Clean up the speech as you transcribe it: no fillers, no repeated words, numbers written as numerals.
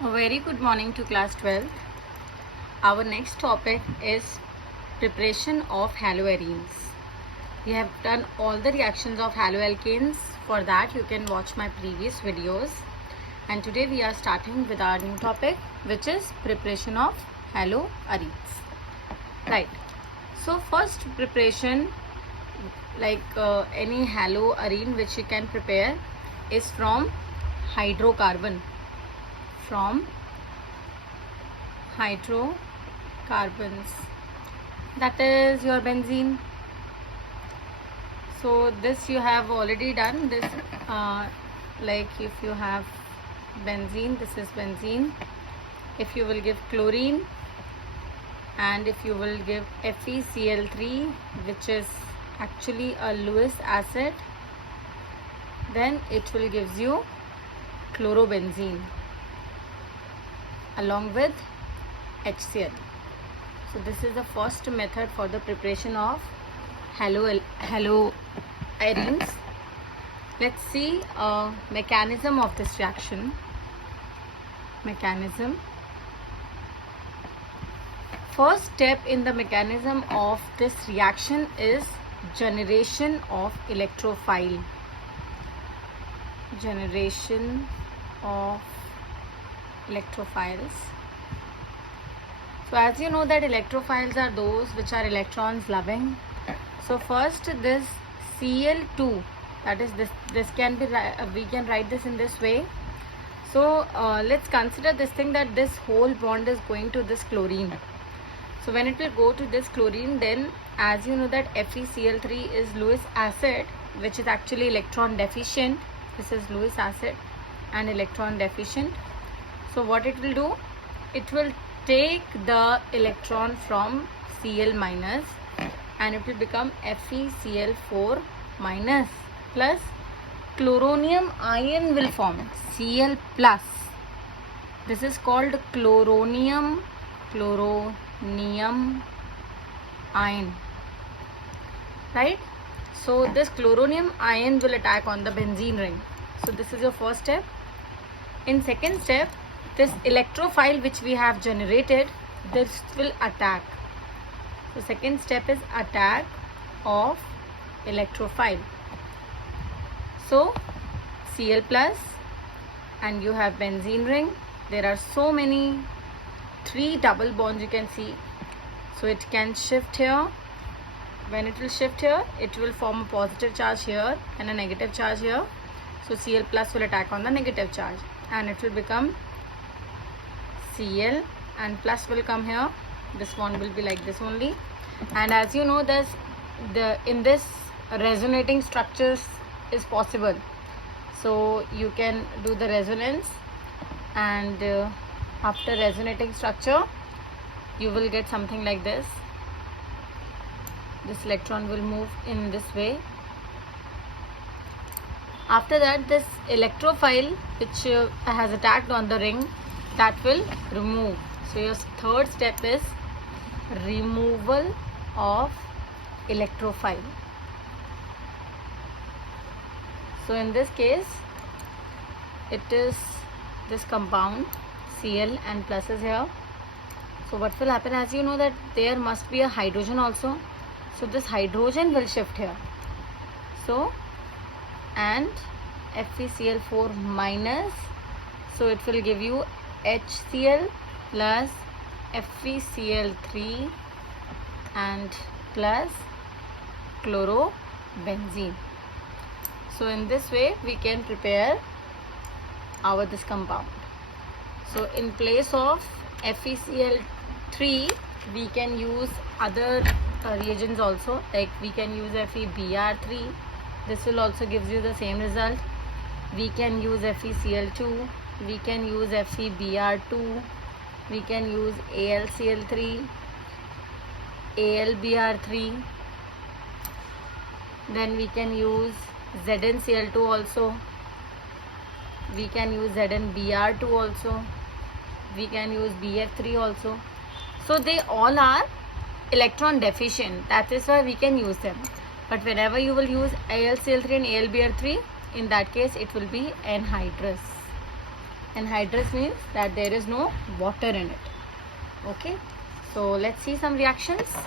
A very good morning to class 12th. Our next topic is preparation of haloarenes. We have done all the reactions of haloalkanes. For that you can watch my previous videos. And today we are starting with our new topic, which is preparation of haloarenes. Right. So first preparation, like any haloarene which you can prepare, is from hydrocarbon. From hydrocarbons, that is your benzene. So this you have already done this, like if you have benzene, this is benzene. If you will give chlorine and if you will give FeCl3, which is actually a Lewis acid, then it will gives you chlorobenzene along with HCl. So this is the first method for the preparation of haloarenes. Let's see mechanism of this reaction. Mechanism. First step in the mechanism of this reaction is generation of electrophile. Generation of electrophiles. So as you know that electrophiles are those which are electrons loving. So first this Cl2, that is this can be, we can write this in this way. So let's consider this thing, that this whole bond is going to this chlorine. So when it will go to this chlorine, then as you know that FeCl3 is Lewis acid, which is actually electron deficient. This is Lewis acid and electron deficient. So what it will do, it will take the electron from Cl minus and it will become FeCl4 minus, plus chloronium ion will form Cl plus. This is called chloronium ion, right? So this chloronium ion will attack on the benzene ring. So this is your first step. In second step, this electrophile which we have generated, this will attack. So second step is attack of electrophile. So Cl plus and you have benzene ring. There are so many, 3 double bonds you can see. So it can shift here. When it will shift here, it will form a positive charge here and a negative charge here. So Cl plus will attack on the negative charge and it will become Cl, and plus will come here. This one will be like this only. And as you know, in this resonating structures is possible. So you can do the resonance, and after resonating structure you will get something like this. This electron will move in this way. After that, this electrophile which has attacked on the ring, that will remove. So your third step is removal of electrophile. So in this case, it is this compound Cl and plus is here. So what will happen, as you know that there must be a hydrogen also. So this hydrogen will shift here. So and FeCl4 minus, so it will give you HCl plus FeCl3 and plus chlorobenzene. So in this way we can prepare this compound. So in place of FeCl3 we can use other reagents also, like we can use FeBr3. This will also gives you the same result. We can use FeCl2, we can use FeBr2, we can use AlCl3, AlBr3, then we can use ZnCl2 also, we can use ZnBr2 also, we can use BF3 also. So they all are electron deficient, that is why we can use them. But whenever you will use AlCl3 and AlBr3, in that case it will be anhydrous. anhydrous means that there is no water in it. Okay, so let's see some reactions.